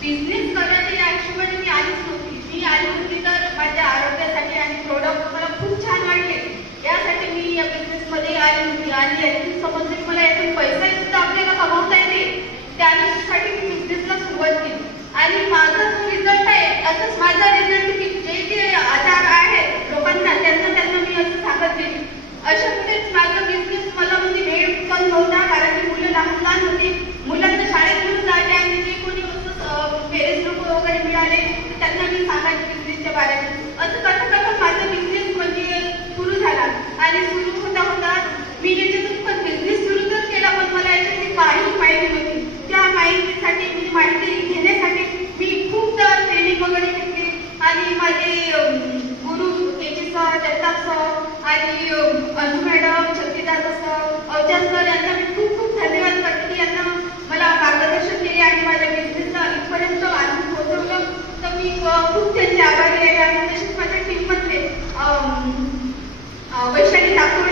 Business करायला actually मी आलीच नव्हती. मी आली होती तर माझ्या आरोग्यासाठी आणि प्रोडक्ट मला खूप छान वाटले, यासाठी मी या बिझनेसमध्ये आली होती. आणि यातून समजले की मला यातून पैसाही सुद्धा आपल्याला कमवता येते, त्यासाठी मी बिझनेसला सुरुवात केली. आणि माझा जो रिझल्ट आहे, असंच माझा रिझल्ट की जे जे आजार आहेत लोकांना त्यांना मी असं सांगत गेली. अशामुळेच माझा बिझनेस मला म्हणजे वेळ पण नव्हता, कारण की मुलं लहान लहान होती. मुलांना शाळेत घेऊन जायचे आणि जे कोणी पेरेंट्स लोक वगैरे मिळाले त्यांना मी सांगायचे बिझनेसच्या बारेत. असं करता करता माझा बिझनेस म्हणजे सुरू झाला. आणि सुरू होता होता मी याच्यातून पण बिझनेस सुरू तर केला, पण मला याच्यातली काही माहिती नव्हती. त्या माहितीसाठी मी माहिती घेण्यासाठी मी खूप ट्रेनिंग वगैरे घेतली. आणि माझे गुरु तेजी सर, जगताप सर आणि अनु मॅडम, शक्तीदादा सर, अवचार सर यांना मी खूप खूप धन्यवाद करते की यांना मला मार्गदर्शन केले आणि माझ्या बिझनेसला इथपर्यंत आणून पोहोचवलं. तर मी खूप त्यांचे आभारी आहे. आणि तसेच माझ्या टीममधले वैशाली ठाकूर